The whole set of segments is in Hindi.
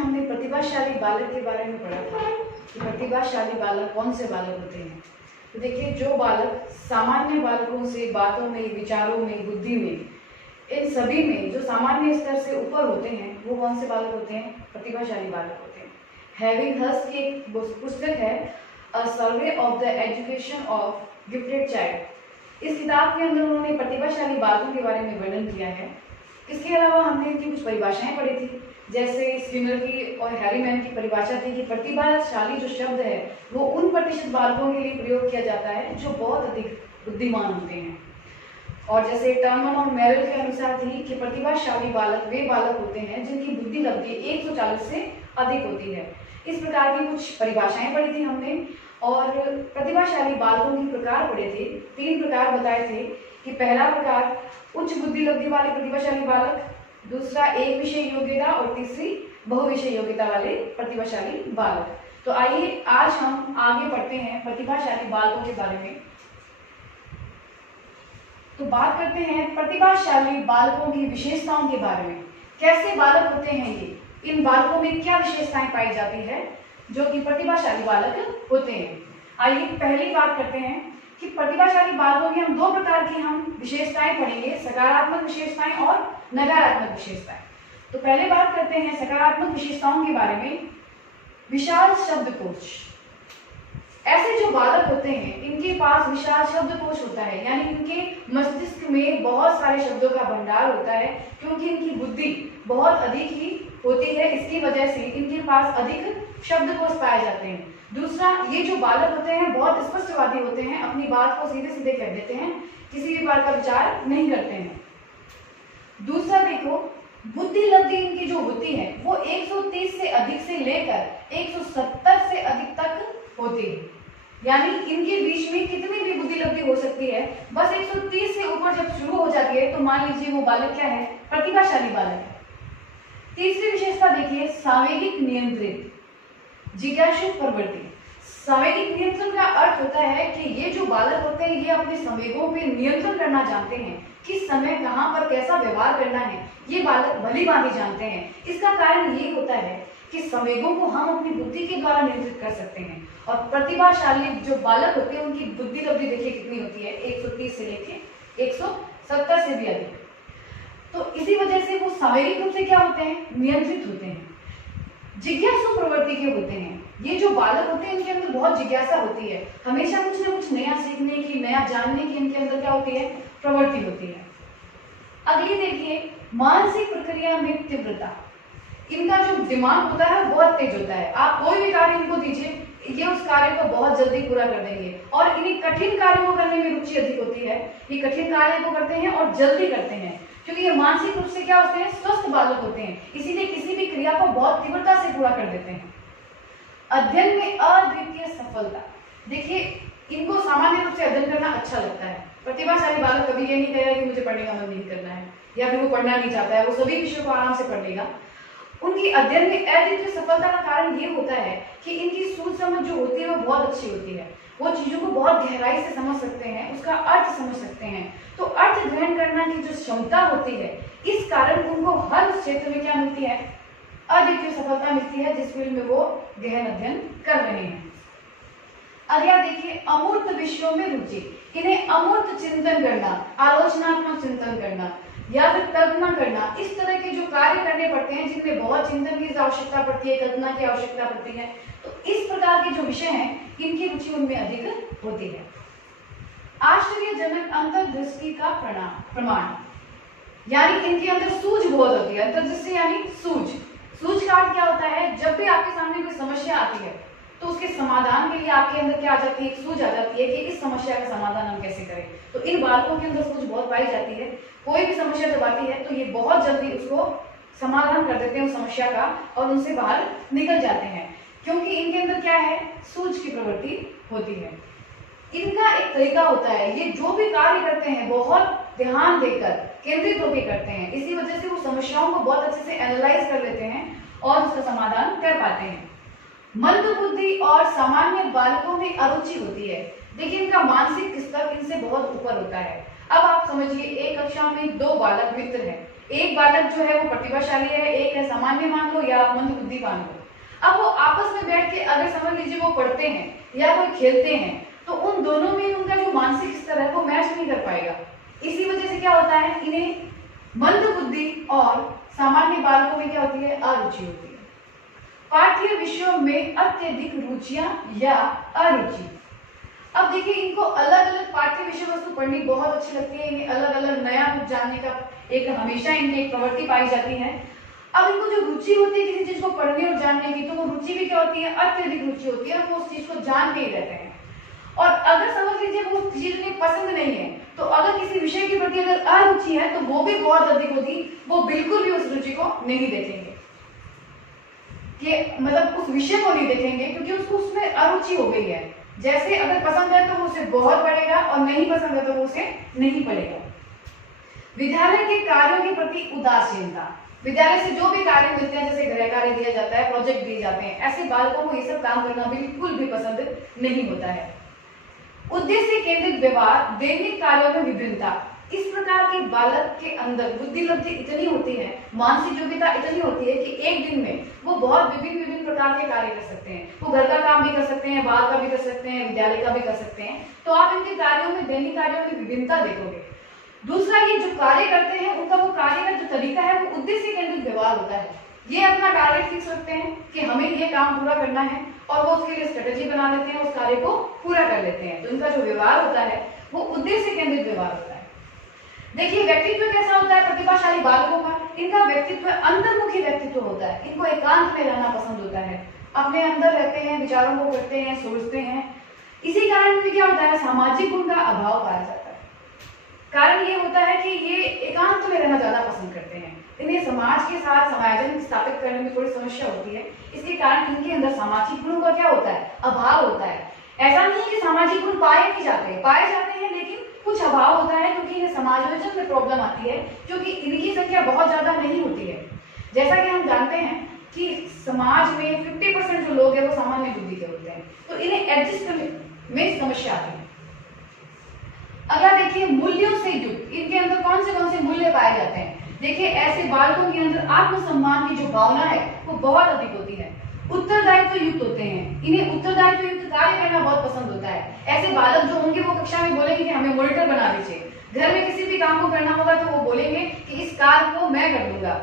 हमने प्रतिभाशाली बालक के बारे में पढ़ा था कि प्रतिभाशाली बालक कौन से बालक होते हैं। तो देखिए, जो बालक सामान्य बालकों से बातों में, विचारों में, बुद्धि में, इन सभी में जो सामान्य स्तर से ऊपर होते हैं, वो कौन से बालक होते हैं? प्रतिभाशाली बालक होते हैं। हैविंग हर्स्ट की एक पुस्तक है a survey of the education of gifted child. इस किताब के अंदर उन्होंने प्रतिभाशाली बालकों के बारे में वर्णन किया है। इसके अलावा हमने इनकी कुछ परिभाषाएं पढ़ी थी, जैसे स्किनर की और हैरीमैन की परिभाषा थी कि प्रतिभाशाली जो शब्द है वो उन प्रतिशत बालकों के लिए प्रयोग किया जाता है जो बहुत अधिक बुद्धिमान होते हैं। और जैसे टर्नमन और मेरिल के अनुसार थी कि प्रतिभाशाली बालक वे बालक होते हैं जिनकी बुद्धि लब्धि 140 से अधिक होती है। इस प्रकार की कुछ परिभाषाएं पढ़ी थी हमने और प्रतिभाशाली बालकों के प्रकार पढ़े थे। 3 प्रकार बताए थे कि पहला प्रकार उच्च बुद्धि लब्धि वाले प्रतिभाशाली बालक, दूसरा एक विषय योग्यता और तीसरी बहुविषय योग्यता वाले प्रतिभाशाली बालक। तो आइए आज हम आगे बढ़ते हैं प्रतिभाशाली बालकों के बारे में। तो बात करते हैं प्रतिभाशाली बालकों की विशेषताओं के बारे में। कैसे बालक होते हैं ये, इन बालकों में क्या विशेषताएं पाई जाती है जो कि प्रतिभाशाली बालक होते हैं। आइए पहली बात करते हैं कि प्रतिभाशाली बालकों की हम 2 प्रकार की हम विशेषताएं पढ़ेंगे, सकारात्मक विशेषताएं और नकारात्मक विशेषताएं। तो पहले बात करते हैं सकारात्मक विशेषताओं के बारे में। विशाल शब्दकोश। ऐसे जो बालक होते हैं इनके पास विशाल शब्दकोश होता है, यानी इनके मस्तिष्क में बहुत सारे शब्दों का भंडार होता है, क्योंकि इनकी बुद्धि बहुत अधिक ही होती है। इसकी वजह से इनके पास अधिक शब्दकोश पाए जाते हैं। दूसरा, ये जो बालक होते हैं बहुत स्पष्टवादी होते हैं, अपनी बात को सीधे सीधे कह देते हैं, किसी भी बात का विचार नहीं करते हैं। दूसरा देखो, बुद्धि लब्धि इनकी जो होती है वो 130 से अधिक से लेकर 170 से अधिक तक होती है, यानी इनके बीच में कितनी भी बुद्धि लब्धि हो सकती है। बस 130 से ऊपर जब शुरू हो जाती है तो मान लीजिए वो बालक क्या है? प्रतिभाशाली बालक है। तीसरी विशेषता देखिए, सावेगिक नियंत्रित, जिज्ञासु प्रवृत्ति। संवेगिक नियंत्रण का अर्थ होता है कि ये जो बालक होते हैं ये अपने संवेगों पे नियंत्रण करना जानते हैं, किस समय कहां पर कैसा व्यवहार करना है ये बालक भली भांति जानते हैं। इसका कारण ये होता है कि संवेगों को हम अपनी बुद्धि के द्वारा नियंत्रित कर सकते हैं। और प्रतिभाशाली जो बालक होते हैं उनकी बुद्धि लब्धि देखिए कितनी होती है, 130 से लेके 170 से भी अधिक। तो इसी वजह से वो संवेगिक रूप से क्या होते हैं? नियंत्रित होते हैं। जिज्ञासु प्रवृत्ति के होते हैं। ये जो बालक होते हैं इनके अंदर बहुत जिज्ञासा होती है, हमेशा कुछ ना कुछ नया सीखने की, नया जानने की इनके अंदर क्या होती है? प्रवृत्ति होती है। अगली देखिए, मानसिक प्रक्रिया में तीव्रता। इनका जो दिमाग होता है बहुत तेज होता है। आप कोई भी कार्य इनको दीजिए, ये उस कार्य को बहुत जल्दी पूरा कर देंगे। और इन्हें कठिन कार्यों को करने में रुचि अधिक होती है। ये कठिन कार्य को करते हैं और जल्दी करते हैं, क्योंकि ये मानसिक रूप से क्या होते हैं? स्वस्थ बालक होते हैं, इसीलिए किसी भी क्रिया को बहुत तीव्रता से पूरा कर देते हैं। अध्ययन में अद्वितीय सफलता। देखिए, इनको सामान्य रूप से अध्ययन करना अच्छा लगता है। प्रतिभाशाली बालक कभी ये नहीं कहेगा कि मुझे पढ़ने का मन नहीं करना है या फिर वो पढ़ना नहीं चाहता है, वो सभी विषयों को आराम से पढ़ लेगा। उनकी अध्ययन में अद्वितीय सफलता का कारण ये होता है कि इनकी सोच समझ जो होती है वो बहुत अच्छी होती है। वो चीजों को बहुत गहराई से समझ सकते हैं, उसका अर्थ समझ सकते हैं। तो अर्थ ग्रहण करना की जो क्षमता होती है, इस कारण उनको हर क्षेत्र में क्या मिलती है? अद्वितीय सफलता मिलती है, जिस फील्ड में वो गहन अध्ययन कर रहे हैं। अगला देखिए, अमूर्त विषयों में रुचि। इन्हें अमूर्त चिंतन करना, आलोचनात्मक चिंतन करना या फिर कल्पना करना, इस तरह के जो कार्य करने पड़ते हैं जिनमें बहुत चिंतन की आवश्यकता पड़ती है, कल्पना की आवश्यकता पड़ती है, तो इस प्रकार के जो विषय हैं इनकी रुचि उनमें अधिक होती है। आश्चर्यजनक अंतर्दृष्टि का प्रमाण, यानी इनके अंदर सूझ बहुत होती है। अंतर्दृष्टि यानी सूझ। सूझ का अर्थ क्या होता है? जब भी आपके सामने कोई समस्या आती है तो उसके समाधान के लिए आपके अंदर क्या आ जाती है? एक सूझ आ जाती है कि इस समस्या का समाधान हम कैसे करें। तो इन बालकों के अंदर सूझ बहुत पाई जाती है। कोई भी समस्या जब आती है तो ये बहुत जल्दी उसको समाधान कर देते हैं उस समस्या का और उनसे बाहर निकल जाते हैं, क्योंकि इनके अंदर क्या है? सूझ की प्रवृत्ति होती है। इनका एक तरीका होता है, ये जो भी कार्य करते हैं बहुत ध्यान देकर, केंद्रित होकर करते हैं। इसी वजह से वो समस्याओं को बहुत अच्छे से एनालाइज कर लेते हैं और उसका समाधान कर पाते हैं। मंदबुद्धि और सामान्य बालकों में अरुचि होती है। देखिए, इनका मानसिक स्तर इनसे बहुत ऊपर होता है। अब आप समझिए, एक कक्षा में 2 बालक मित्र हैं, एक बालक जो है वो प्रतिभाशाली है, एक है सामान्य मान लो या मंदबुद्धि मान लो। अब वो आपस में बैठ के अगर समझ लीजिए वो पढ़ते हैं या कोई खेलते हैं तो उन दोनों में उनका जो मानसिक स्तर है वो मैच नहीं कर पाएगा। इसी वजह से क्या होता है, इन्हें मंदबुद्धि और सामान्य बालकों में क्या होती है, अरुचि होती है। पाठ्य विषयों में अत्यधिक रुचियां या अरुचि। अब देखिए इनको अलग अलग पाठ्य विषय वस्तु पढ़नी बहुत अच्छी लगती है, इन्हें अलग अलग नया कुछ जानने का एक हमेशा इनकी एक प्रवृत्ति पाई जाती है। अब इनको जो रुचि होती है किसी चीज को पढ़ने और जानने की, तो वो रुचि भी क्या होती है, अत्यधिक रुचि होती है, वो उस चीज को जान के ही रहते हैं। और अगर समझ लीजिए वो चीज उन्हें पसंद नहीं है, तो अगर किसी विषय के प्रति अगर अरुचि है तो वो भी बहुत अधिक होगी, वो बिल्कुल भी उस रुचि को नहीं देखेंगे, कि मतलब उस विषय को नहीं देखेंगे, क्योंकि उसको उसमें अरुचि हो गई है। जैसे अगर पसंद है तो वो उसे बहुत पढ़ेगा और नहीं पसंद है तो वो उसे नहीं पढ़ेगा। विद्यालय के कार्यों के प्रति उदासीनता। विद्यालय से जो भी कार्य मिलते हैं, जैसे गृह कार्य दिया जाता है, प्रोजेक्ट दिए जाते हैं, ऐसे बालकों को ये सब काम करना बिल्कुल भी पसंद नहीं होता है। उद्देश्य केंद्रित व्यवहार, दैनिक कार्यों में विभिन्नता। इस प्रकार के बालक के अंदर बुद्धि लब्धि इतनी होती है, मानसिक योग्यता इतनी होती है कि एक दिन में वो बहुत विभिन्न प्रकार के कार्य कर सकते हैं। वो घर का काम भी कर सकते हैं, बाहर का भी कर सकते हैं, विद्यालय का भी कर सकते हैं। तो आप इनके कार्यों में, दैनिक कार्यों में विभिन्नता देखोगे। दूसरा, ये जो कार्य करते हैं उनका वो कार्य का जो तरीका है वो उद्देश्य केंद्रित व्यवहार होता है। ये अपना टारगेट फिक्स रखते हैं कि हमें ये काम पूरा करना है और वो उसके लिए स्ट्रेटेजी बना लेते हैं, उस कार्य को पूरा कर लेते हैं। तो इनका जो व्यवहार होता है वो उद्देश्य केंद्रित व्यवहार होता है। देखिए व्यक्तित्व कैसा होता है प्रतिभाशाली बालकों का, इनका व्यक्तित्व अंतर्मुखी व्यक्तित्व होता है। इनको एकांत में रहना पसंद होता है, अपने अंदर रहते हैं, विचारों को करते हैं, सोचते हैं। इसी कारण भी क्या होता है, सामाजिक गुण का अभाव पाया जाता है। कारण ये होता है कि ये एकांत में रहना ज्यादा पसंद करते हैं। इन्हें समाज के साथ समायोजन स्थापित करने में थोड़ी समस्या होती है। इसके कारण इनके अंदर सामाजिक गुणों का क्या होता है, अभाव होता है। ऐसा नहीं है कि सामाजिक गुण पाए नहीं जाते, पाए जाते हैं, लेकिन कुछ अभाव होता है क्योंकि इन्हें समायोजन में प्रॉब्लम आती है, क्योंकि इनकी संख्या बहुत ज्यादा नहीं होती है। जैसा कि हम जानते हैं कि समाज में 50% जो लोग हैं वो सामान्य बुद्धि के होते हैं, तो इन्हें एडजस्ट करने में समस्या आती है। अगला देखिए, मूल्यों से युक्त। इनके अंदर कौन से मूल्य पाए जाते हैं। देखिए ऐसे बालकों के अंदर आत्मसम्मान की जो भावना है वो बहुत अधिक होती है। उत्तरदायित्व युक्त होते हैं, इन्हें उत्तरदायित्व युक्त कार्य करना बहुत पसंद होता है। ऐसे बालक जो होंगे वो कक्षा में बोलेंगे कि हमें मॉनिटर बना दीजिए। घर में किसी भी काम को करना होगा तो वो बोलेंगे कि इस कार्य को मैं कर लूंगा।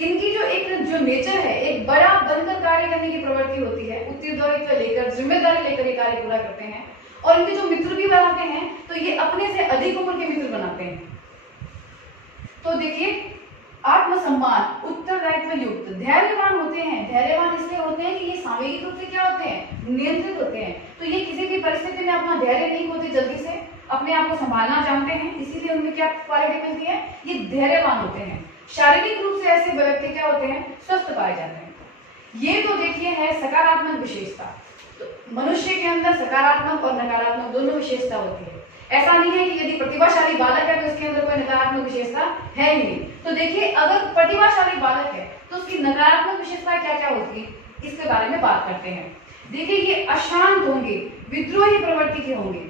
इनकी जो नेचर है, एक बड़ा बनकर कार्य करने की प्रवृत्ति होती है। उत्तरदायित्व लेकर, जिम्मेदारी लेकर ये कार्य पूरा करते हैं। और इनके जो मित्र भी बनाते हैं तो ये अपने से अधिक उम्र के मित्र बनाते हैं। तो देखिए आत्मसम्मान, उत्तरदायित्व युक्त, धैर्यवान होते हैं। धैर्यवान इसलिए होते हैं कि ये सामयिक रूप से क्या होते हैं, नियंत्रित होते हैं। तो ये किसी भी परिस्थिति में अपना धैर्य नहीं खोते, जल्दी से अपने आप को संभालना जानते हैं, इसीलिए उनमें क्या क्वालिटी मिलती है, ये धैर्यवान होते हैं। शारीरिक रूप से ऐसे व्यक्ति क्या होते हैं, स्वस्थ पाए जाते हैं। ये तो देखिए है सकारात्मक विशेषता। तो मनुष्य के अंदर सकारात्मक और नकारात्मक दोनों विशेषता होती है। ऐसा नहीं है कि यदि प्रतिभाशाली बालक है तो इसके अंदर कोई नकारात्मक विशेषता है ही नहीं। तो देखिए अगर प्रतिभाशाली बालक है तो उसकी नकारात्मक विशेषता क्या क्या होगी, इसके बारे में बात करते हैं। देखिए ये अशांत होंगे, विद्रोही प्रवृत्ति के होंगे,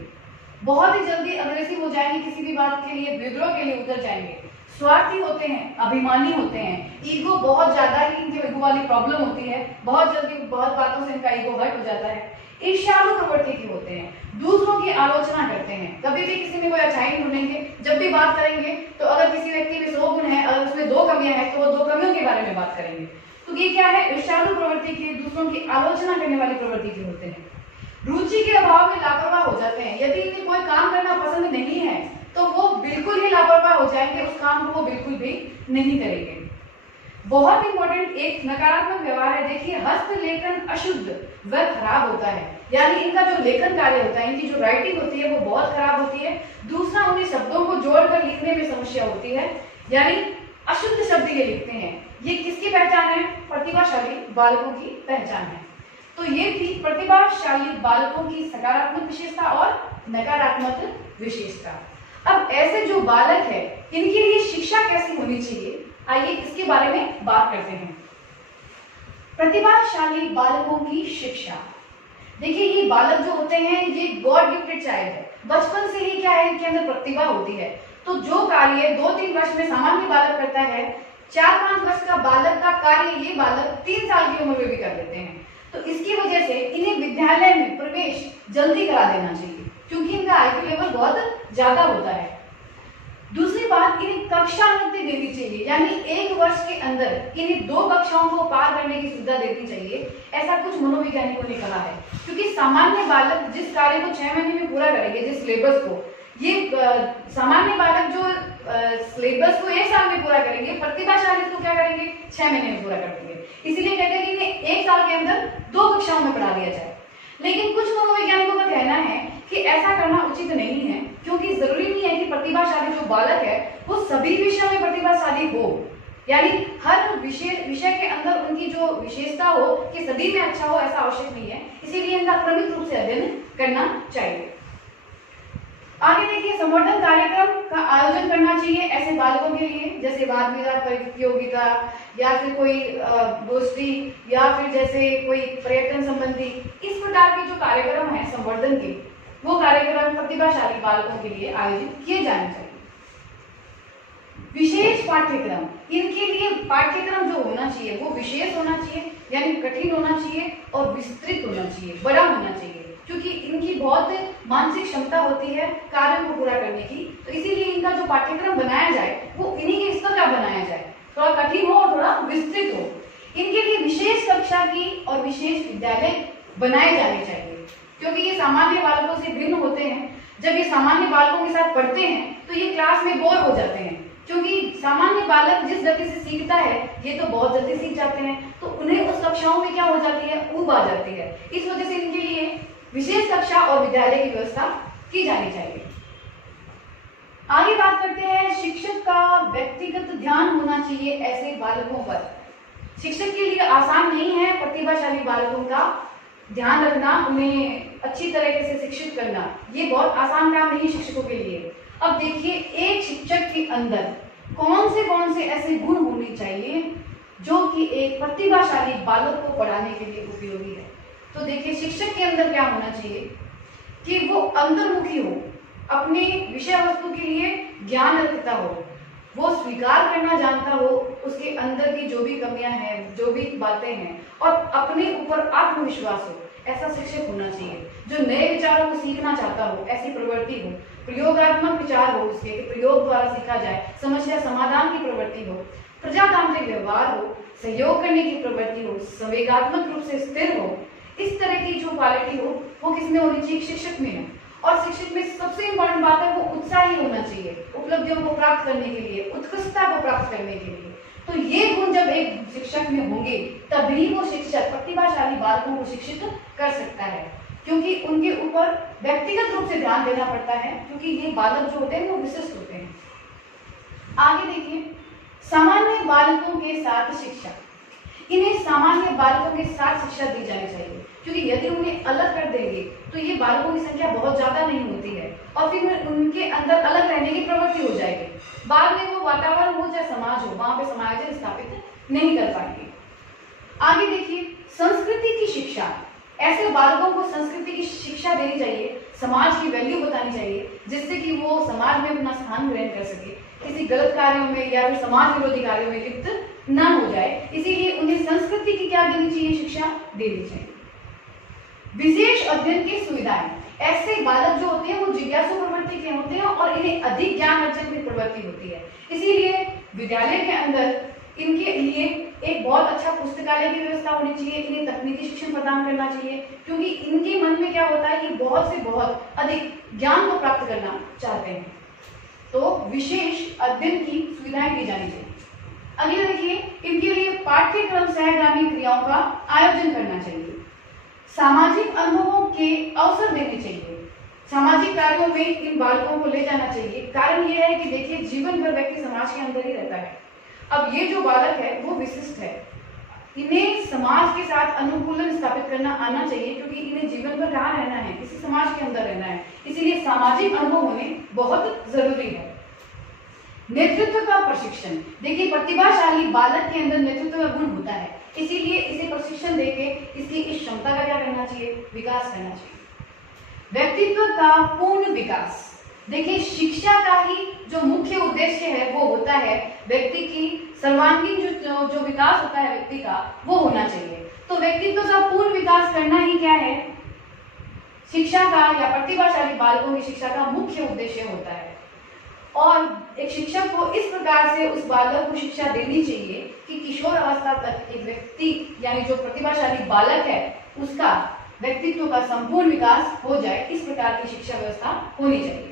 बहुत ही जल्दी अग्रेसिव हो जाएंगे, किसी भी बात के लिए विद्रोह के लिए उतर जाएंगे। स्वार्थी होते हैं, अभिमानी होते हैं, ईगो बहुत ज्यादा ही इनके ईगो वाली प्रॉब्लम होती है, बहुत जल्दी बहुत बातों से इनका ईगो हर्ट हो जाता है। ईर्ष्यालु प्रवृत्ति के होते हैं, दूसरों की आलोचना करते हैं, कभी भी किसी में कोई अच्छाई ढूंढेंगे। जब भी बात करेंगे तो अगर किसी व्यक्ति में 100 गुण है, अगर उसमें 2 कमियां हैं तो वो 2 कमियों के बारे में बात करेंगे। तो ये क्या है, ईर्ष्यालु प्रवृत्ति के, दूसरों की आलोचना करने वाली प्रवृत्ति के होते हैं। रुचि के अभाव में लापरवाह हो जाते हैं। यदि इन्हें कोई काम करना पसंद नहीं है तो वो बिल्कुल ही लापरवाह हो जाएंगे, उस काम को वो बिल्कुल भी नहीं करेंगे। बहुत इंपॉर्टेंट एक नकारात्मक व्यवहार है। देखिए हस्तलेखन अशुद्ध व खराब होता है, यानी इनका जो लेखन कार्य होता है, इनकी जो राइटिंग होती है वो बहुत खराब होती है। दूसरा, उन्हें शब्दों को जोड़कर लिखने में समस्या होती है, यानी अशुद्ध शब्द ये लिखते हैं। ये किसकी पहचान है, प्रतिभाशाली बालकों की पहचान है। तो ये थी प्रतिभाशाली बालकों की सकारात्मक विशेषता और नकारात्मक विशेषता। अब ऐसे जो बालक है इनके लिए शिक्षा कैसी होनी चाहिए, आइए इसके बारे में बात करते हैं। प्रतिभाशाली बालकों की शिक्षा। देखिए ये बालक जो होते हैं ये गॉड गिफ्टेड चाइल्ड है। बचपन से ही क्या है, इनके अंदर प्रतिभा होती है। तो जो कार्य 2-3 वर्ष में सामान्य बालक करता है, 4-5 वर्ष का बालक का कार्य ये बालक 3 साल की उम्र में भी कर लेते हैं। तो इसकी वजह से इन्हें विद्यालय में प्रवेश जल्दी करा देना चाहिए, क्योंकि इनका आईक्यू लेवल बहुत ज्यादा होता है। दूसरी बात, इन्हें कक्षा अनुमति देनी चाहिए, यानी 1 वर्ष के अंदर इन्हें 2 कक्षाओं को पार करने की सुविधा देनी चाहिए, ऐसा कुछ मनोवैज्ञानिकों ने कहा है। क्योंकि सामान्य बालक जिस कार्य को 6 महीने में पूरा करेंगे, जिस सिलेबस को, ये सामान्य बालक जो सिलेबस को 1 साल में पूरा करेंगे, प्रतिभाशाली इसको क्या करेंगे, 6 महीने में पूरा कर देंगे। इसीलिए कहते हैं कि इन्हें 1 साल के अंदर 2 कक्षाओं में पढ़ा दिया जाए। लेकिन कुछ मनोवैज्ञानिकों का कहना है कि ऐसा करना उचित नहीं है, क्योंकि जरूरी नहीं है कि प्रतिभाशाली जो बालक है वो सभी विषयों में प्रतिभाशाली हो, यानी हर विषय के अंदर उनकी जो विशेषता हो कि सभी में अच्छा हो, ऐसा आवश्यक नहीं है। इसीलिए इनका क्रमिक रूप से अध्ययन करना चाहिए। आगे देखिए, संवर्धन कार्यक्रम का आयोजन करना चाहिए ऐसे बालकों के लिए, जैसे वाद विवाद प्रतियोगिता या फिर कोई गोष्ठी या फिर जैसे कोई पर्यटन संबंधी, इस प्रकार के जो कार्यक्रम है संवर्धन के, वो कार्यक्रम प्रतिभाशाली बालकों के लिए आयोजित किए जाने चाहिए। विशेष पाठ्यक्रम, इनके लिए पाठ्यक्रम जो होना चाहिए वो विशेष होना चाहिए, यानी कठिन होना चाहिए और विस्तृत होना चाहिए, बड़ा होना चाहिए, क्योंकि इनकी बहुत मानसिक क्षमता होती है कार्यों को पूरा करने की। तो इसीलिए इनका जो पाठ्यक्रम बनाया जाए वो इन्हीं के स्तर का बनाया जाए, थोड़ा कठिन हो और थोड़ा विस्तृत हो। इनके लिए विशेष कक्षा की और विशेष विद्यालय बनाए जाने चाहिए, क्योंकि ये सामान्य बालकों से भिन्न होते हैं। जब ये सामान्य बालकों के साथ पढ़ते हैं तो ये क्लास में बोर हो जाते हैं, क्योंकि सामान्य बालक जिस गति से सीखता है ये तो बहुत जल्दी सीख जाते हैं, तो उन्हें उस कक्षाओं में क्या हो जाती है, ऊब आ जाती है। इस वजह से इनके लिए विशेष कक्षा और विद्यालय की व्यवस्था की जानी चाहिए। आगे बात करते हैं, शिक्षक का व्यक्तिगत ध्यान होना चाहिए ऐसे बालकों पर। शिक्षक के लिए आसान नहीं है प्रतिभाशाली बालकों का ध्यान रखना, उन्हें अच्छी तरीके से शिक्षित करना, ये बहुत आसान काम नहीं है शिक्षकों के लिए। अब देखिए, एक शिक्षक के अंदर कौन से ऐसे गुण होने चाहिए जो कि एक प्रतिभाशाली बालक को पढ़ाने के लिए उपयोगी है। तो देखिए, शिक्षक के अंदर क्या होना चाहिए कि वो अंतर्मुखी हो, अपने विषय वस्तु के लिए ज्ञान रखता हो, वो स्वीकार करना जानता हो उसके अंदर की जो भी कमियां हैं, जो भी बातें हैं, और अपने ऊपर आत्मविश्वास हो, ऐसा शिक्षक होना चाहिए। जो नए विचारों को सीखना चाहता हो, ऐसी प्रवृत्ति हो, प्रयोगात्मक विचार हो उसके, कि प्रयोग द्वारा सीखा जाए, समस्या समाधान की प्रवृत्ति हो, प्रजातांत्रिक व्यवहार हो, सहयोग करने की प्रवृत्ति हो, संवेगात्मक रूप से स्थिर हो। इस तरह की जो क्वालिटी हो वो किसमें होनी चाहिए, शिक्षक में है। और शिक्षक में सबसे इम्पोर्टेंट बात है वो उत्साही होना चाहिए, उपलब्धियों को प्राप्त करने के लिए, उत्कृष्टता को प्राप्त करने के लिए। तो ये गुण जब एक शिक्षक में होंगे तभी वो शिक्षक प्रतिभाशाली बालकों को शिक्षित कर सकता है, क्योंकि उनके ऊपर व्यक्तिगत रूप से ध्यान देना पड़ता है, क्योंकि ये बालक जो होते हैं वो विशिष्ट होते हैं। आगे देखिए, सामान्य बालकों के साथ शिक्षा, इन्हें सामान्य बालकों के साथ शिक्षा दी जानी चाहिए, क्योंकि यदि उन्हें अलग कर देंगे तो ये बालकों की संख्या बहुत ज्यादा नहीं होती है और फिर उनके अंदर अलग रहने की प्रवृत्ति हो जाएगी। बाद में वो वातावरण हो चाहे समाज हो, वहां पे समायोजन स्थापित नहीं कर पाएंगे। आगे देखिए, संस्कृति की शिक्षा, ऐसे बालकों को संस्कृति की शिक्षा देनी चाहिए, समाज की वैल्यू बतानी चाहिए, जिससे कि वो समाज में अपना स्थान ग्रहण कर सके, किसी गलत कार्यों में या फिर समाज विरोधी कार्यों में लिप्त न हो जाए। इसीलिए उन्हें संस्कृति की क्या देनी चाहिए, शिक्षा देनी चाहिए। विशेष अध्ययन की सुविधाएं, ऐसे बालक जो होते हैं वो जिज्ञासु प्रवृत्ति के होते हैं और इन्हें अधिक ज्ञान अर्जन की प्रवृत्ति होती है। इसीलिए विद्यालय के अंदर इनके लिए एक बहुत अच्छा पुस्तकालय की व्यवस्था होनी चाहिए, इन्हें तकनीकी शिक्षण प्रदान करना चाहिए, क्योंकि इनके मन में क्या होता है कि बहुत से बहुत अधिक ज्ञान को प्राप्त करना चाहते हैं। तो विशेष अध्ययन की सुविधाएं दी जानी चाहिए। अगले देखिए, इनके लिए पाठ्यक्रम सहगामी क्रियाओं का आयोजन करना चाहिए, सामाजिक अनुभवों के अवसर देने चाहिए, सामाजिक कार्यों में इन बालकों को ले जाना चाहिए। कारण यह है कि देखिए, जीवन भर व्यक्ति समाज के अंदर ही रहता है। अब ये जो बालक है वो विशिष्ट है, इन्हें समाज के साथ अनुकूलन स्थापित करना आना चाहिए, क्योंकि इन्हें जीवन भर कहाँ रहना है, किसी समाज के अंदर रहना है। इसीलिए सामाजिक अनुभव होने बहुत जरूरी है। नेतृत्व का प्रशिक्षण, देखिए प्रतिभाशाली बालक के अंदर नेतृत्व का गुण होता है, इसीलिए इसे प्रशिक्षण देके इसकी इस क्षमता का क्या करना चाहिए, विकास करना चाहिए। व्यक्तित्व का पूर्ण विकास, देखिए, शिक्षा का ही जो मुख्य उद्देश्य है वो होता है व्यक्ति की सर्वांगीण जो विकास होता है व्यक्ति का, वो होना चाहिए। तो व्यक्तित्व का पूर्ण विकास करना ही क्या है, शिक्षा का या प्रतिभाशाली बालकों की शिक्षा का मुख्य उद्देश्य होता है। और एक शिक्षक को इस प्रकार से उस बालक को शिक्षा देनी चाहिए कि किशोर अवस्था तक एक व्यक्ति यानी जो प्रतिभाशाली बालक है उसका व्यक्तित्व का संपूर्ण विकास हो जाए, इस प्रकार की शिक्षा व्यवस्था होनी चाहिए।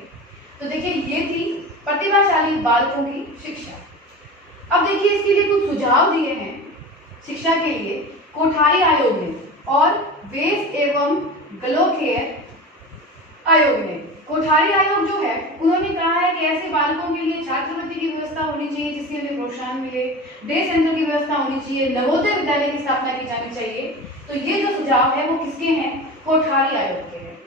तो देखिए, ये थी प्रतिभाशाली बालकों की शिक्षा। अब देखिए, इसके लिए कुछ सुझाव दिए हैं शिक्षा के लिए कोठारी आयोग ने और वेस एवं गलोखेयर आयोग ने। कोठारी आयोग जो है उन्होंने कहा है कि ऐसे बालकों के लिए छात्रवृत्ति की व्यवस्था होनी चाहिए जिससे उन्हें प्रोत्साहन मिले, डे सेंटर की व्यवस्था होनी चाहिए, नवोदय विद्यालय की स्थापना की जानी चाहिए। तो ये जो सुझाव है वो किसके हैं, कोठारी आयोग के हैं।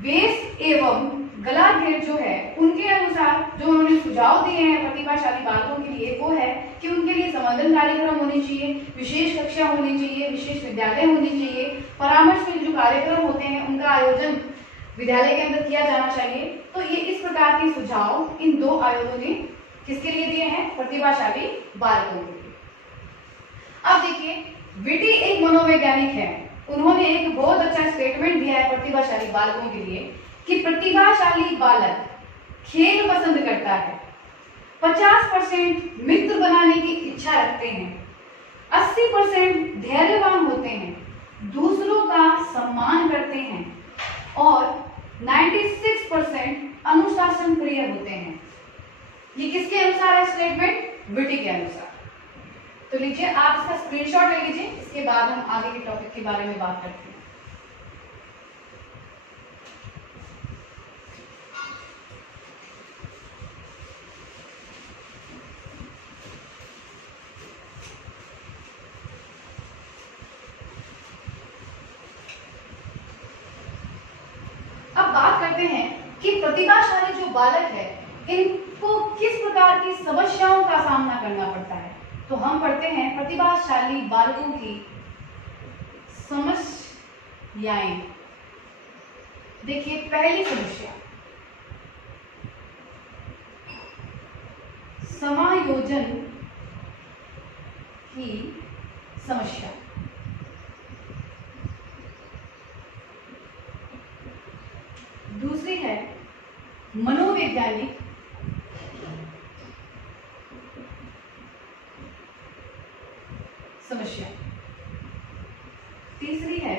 वेस एवं गलाघेर जो है उनके अनुसार जो उन्होंने सुझाव दिए हैं प्रतिभाशाली बालकों के लिए वो है कि उनके लिए संवर्धन कार्यक्रम होने चाहिए, विशेष कक्षा होनी चाहिए, विशेष विद्यालय होनी चाहिए, परामर्श के जो कार्यक्रम होते हैं उनका आयोजन विद्यालय के अंदर किया जाना चाहिए। तो ये इस प्रकार के सुझाव इन दो आयोगों ने किसके लिए दिए हैं, प्रतिभाशाली बालकों के लिए। अब देखिए, विटी एक मनोवैज्ञानिक है, उन्होंने एक बहुत अच्छा स्टेटमेंट दिया है प्रतिभाशाली बालकों के लिए कि प्रतिभाशाली बालक खेल पसंद करता है, 50% मित्र बनाने की इच्छा रखते हैं, 80% धैर्यवान होते हैं, दूसरों का सम्मान करते हैं और 96% अनुशासन प्रिय होते हैं। ये किसके अनुसार है स्टेटमेंट, विटी के अनुसार। तो लीजिए, आप इसका स्क्रीनशॉट ले लीजिए, इसके बाद हम आगे के टॉपिक के बारे में बात करते हैं। अब बात करते हैं कि प्रतिभाशाली जो बालक है इनको किस प्रकार की समस्याओं का सामना करना पड़ता है। तो हम पढ़ते हैं प्रतिभाशाली बालकों की समस्याएं। देखिए, पहली समस्या समायोजन की समस्या। दूसरी है मनोवैज्ञानिक समस्या। तीसरी है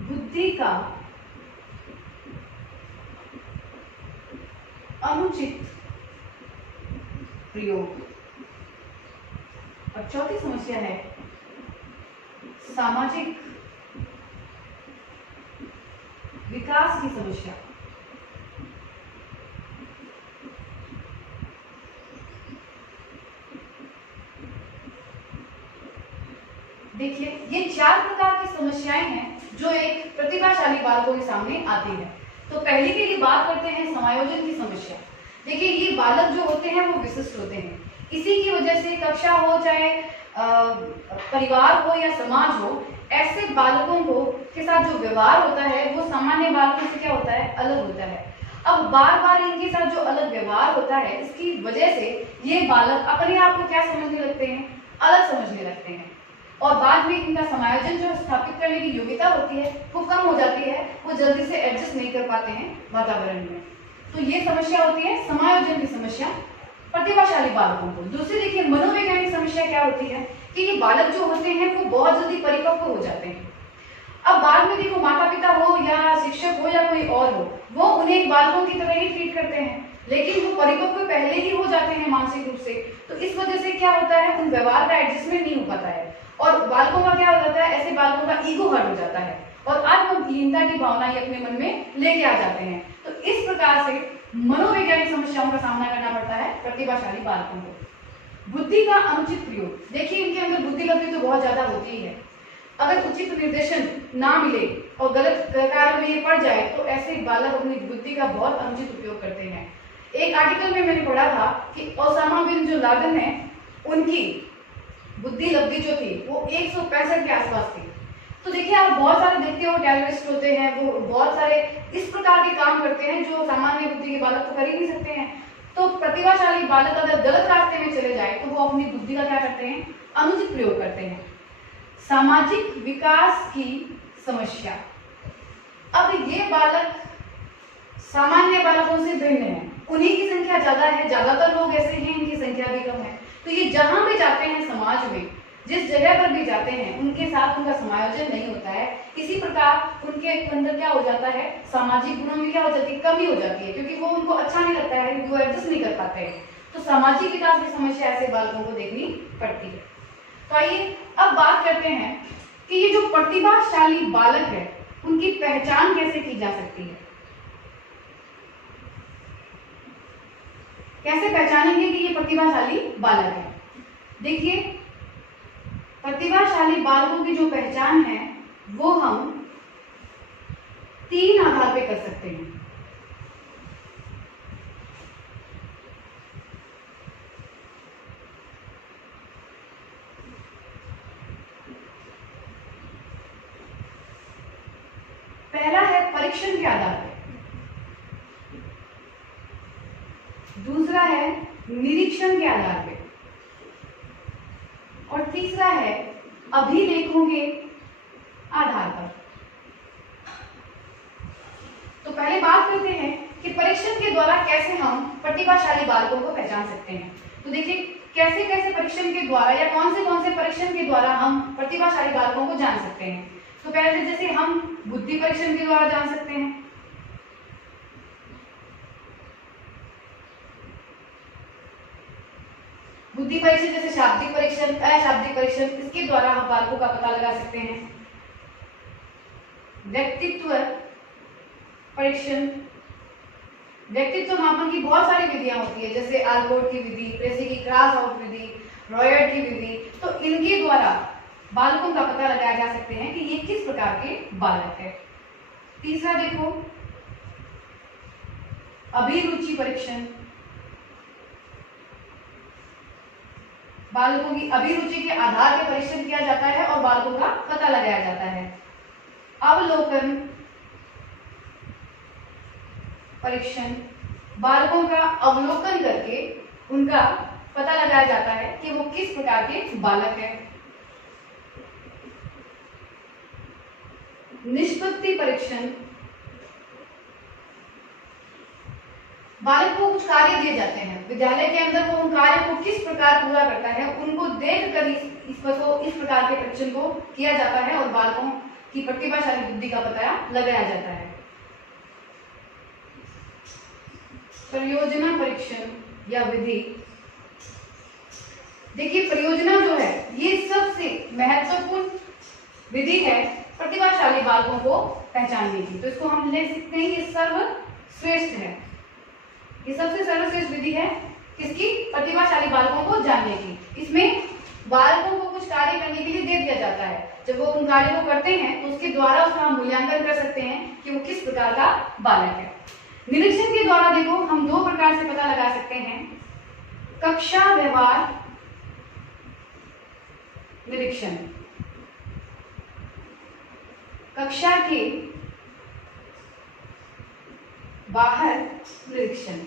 बुद्धि का अनुचित प्रयोग। और चौथी समस्या है सामाजिक विकास की समस्या। देखिए, ये 4 प्रकार की समस्याएं हैं जो एक प्रतिभाशाली बालकों के सामने आती है। तो पहले के लिए बात करते हैं समायोजन की समस्या। देखिए, ये बालक जो होते हैं वो विशिष्ट होते हैं, इसी की वजह से कक्षा हो चाहे परिवार हो या समाज हो, ऐसे बालकों को के साथ जो व्यवहार होता है वो सामान्य बालकों से क्या होता है, अलग होता है। अब बार बार इनके साथ जो अलग व्यवहार होता है इसकी वजह से ये बालक अपने आप को क्या समझने लगते हैं, अलग समझने लगते हैं और बाद में इनका समायोजन जो स्थापित करने की योग्यता होती है वो कम हो जाती है, वो जल्दी से एडजस्ट नहीं कर पाते हैं वातावरण में। तो ये समस्या होती है समायोजन की समस्या प्रतिभाशाली बालकों को। दूसरी देखिए मनोवैज्ञानिक समस्या क्या होती है कि ये बालक जो होते हैं वो बहुत जल्दी परिपक्व हो जाते हैं। अब बाद में देखो माता पिता हो या शिक्षक हो या कोई और हो, वो उन्हें एक बालकों की तरह ही ट्रीट करते हैं, लेकिन वो परिपक्व पहले ही हो जाते हैं मानसिक रूप से। तो इस वजह से क्या होता है, उन व्यवहार का एडजस्टमेंट नहीं हो पाता है और बालकों का क्या हो जाता है, ऐसे बालकों का ईगो हर्ट हो जाता है और आत्महीनता की भावना ये अपने मन में लेके आ जाते हैं। तो इस प्रकार से मनोवैज्ञानिक समस्याओं का सामना करना पड़ता है प्रतिभाशाली बालकों को। बुद्धि का अनुचित प्रयोग, देखिए इनके अंदर बुद्धि लब्धि तो बहुत ज्यादा होती ही है। अगर उचित निर्देशन ना मिले और गलत कार्य में ये पड़ जाए तो ऐसे बालक अपनी बुद्धि का बहुत अनुचित उपयोग करते हैं। एक आर्टिकल में मैंने पढ़ा था कि ओसामा बिन जो लादेन है उनकी बुद्धि लब्धि जो थी वो 165 के आसपास थी। तो देखिए आप बहुत सारे देखते हो टेररिस्ट होते हैं, वो बहुत सारे इस प्रकार के काम करते हैं जो सामान्य बुद्धि के बालक तो कर ही नहीं सकते हैं। तो प्रतिभाशाली बालक अगर गलत रास्ते में चले जाए तो वो अपनी बुद्धि का क्या करते हैं, अनुचित प्रयोग करते हैं। सामाजिक विकास की समस्या। अब ये बालक सामान्य बालकों से भिन्न है, उन्हीं की संख्या ज्यादा है, ज्यादातर लोग ऐसे हैं इनकी संख्या भी कम है। तो ये जहां भी जाते हैं समाज में, जिस जगह पर भी जाते हैं, उनके साथ उनका समायोजन नहीं होता है। इसी प्रकार उनके अंदर क्या हो जाता है, सामाजिक गुणों में क्या हो जाती है, कमी हो जाती है, क्योंकि वो उनको अच्छा नहीं लगता है, वो एडजस्ट नहीं कर पाते हैं। तो सामाजिक विकास की समस्या ऐसे बालकों को देखनी पड़ती है। तो आइए अब बात करते हैं कि ये जो प्रतिभाशाली बालक है उनकी पहचान कैसे की जा सकती है। कैसे पहचानेंगे कि ये प्रतिभाशाली बालक है। देखिए प्रतिभाशाली बालकों की जो पहचान है वो हम 3 आधार पे कर सकते हैं। पहला है परीक्षण के आधार पे, दूसरा है निरीक्षण के आधार पे, और तीसरा है अभिलेखों के आधार पर। तो पहले बात करते हैं कि परीक्षण के द्वारा कैसे हम प्रतिभाशाली बालकों को पहचान सकते हैं। तो देखिए कैसे कैसे परीक्षण के द्वारा या कौन से परीक्षण के द्वारा हम प्रतिभाशाली बालकों को जान सकते हैं। तो पहले जैसे हम बुद्धि परीक्षण के द्वारा जान सकते हैं। बुद्धि परीक्षण जैसे शाब्दिक परीक्षण, अशाब्दिक परीक्षण, इसके द्वारा हम बालकों का पता लगा सकते हैं। व्यक्तित्व परीक्षण, व्यक्तित्व मापन की बहुत सारी विधियां होती है, जैसे आलपोर्ट की विधि, प्रेसी की क्रॉस आउट विधि, रॉयट की विधि। तो इनके द्वारा बालकों का पता लगाया जा सकते हैं कि ये किस प्रकार के बालक है। तीसरा देखो अभिरुचि परीक्षण, बालकों की अभिरुचि के आधार पर परीक्षण किया जाता है और बालकों का पता लगाया जाता है। अवलोकन परीक्षण, बालकों का अवलोकन करके उनका पता लगाया जाता है कि वो किस प्रकार के बालक है। निष्पत्ति परीक्षण, बालक को कुछ कार्य दिए जाते हैं विद्यालय के अंदर, वो उन कार्य को किस प्रकार पूरा करता है उनको देखकर इस प्रकार के परीक्षण को किया जाता है और बालकों की प्रतिभाशाली बुद्धि का पता लगाया जाता है। परियोजना परीक्षण या विधि, देखिए परियोजना जो है ये सबसे महत्वपूर्ण विधि है प्रतिभाशाली बालकों को पहचानने की। तो इसको हम ले सकते हैं, ये सर्वश्रेष्ठ है, ये सबसे सर्वश्रेष्ठ विधि है किसकी, प्रतिभाशाली बालकों को जानने की। इसमें बालकों को कुछ कार्य करने के लिए दे दिया जाता है, जब वो उन कार्यों को करते हैं तो उसके द्वारा उसका हम मूल्यांकन कर सकते हैं कि वो किस प्रकार का बालक है। निरीक्षण के द्वारा देखो हम 2 प्रकार से पता लगा सकते हैं, कक्षा व्यवहार निरीक्षण, कक्षा के बाहर निरीक्षण।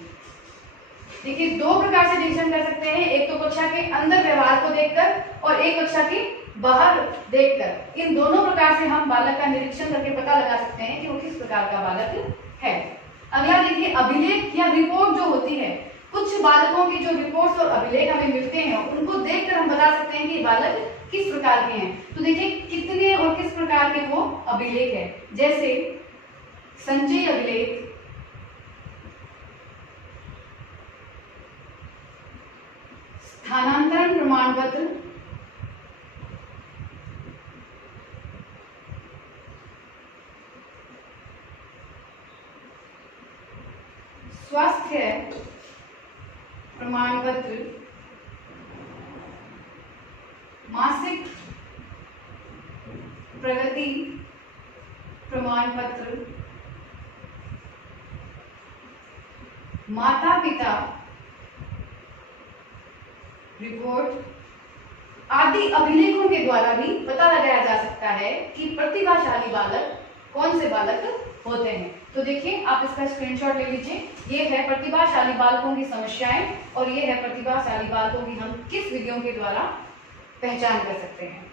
देखिए 2 प्रकार से निरीक्षण कर सकते हैं, एक तो कक्षा के अंदर व्यवहार को देखकर और एक कक्षा के बाहर देखकर। इन दोनों प्रकार से हम बालक का निरीक्षण करके पता लगा सकते हैं कि वो किस प्रकार का बालक है। अगला देखिए अभिलेख या रिपोर्ट जो होती है, कुछ बालकों की जो रिपोर्ट्स और अभिलेख हमें मिलते हैं उनको देखकर हम बता सकते हैं कि बालक किस प्रकार के हैं। तो देखिए कितने और किस प्रकार के वो अभिलेख है, जैसे संचय अभिलेख, स्थानांतरण प्रमाण पत्र, स्वास्थ्य प्रमाण पत्र, मासिक प्रगति प्रमाण पत्र, माता पिता रिपोर्ट, आदि अभिलेखों के द्वारा भी पता लगाया जा सकता है कि प्रतिभाशाली बालक कौन से बालक होते हैं। तो देखिए, आप इसका स्क्रीनशॉट ले लीजिए। ये है प्रतिभाशाली बालकों की समस्याएं और ये है प्रतिभाशाली बालकों की हम किस विधियों के द्वारा पहचान कर सकते हैं।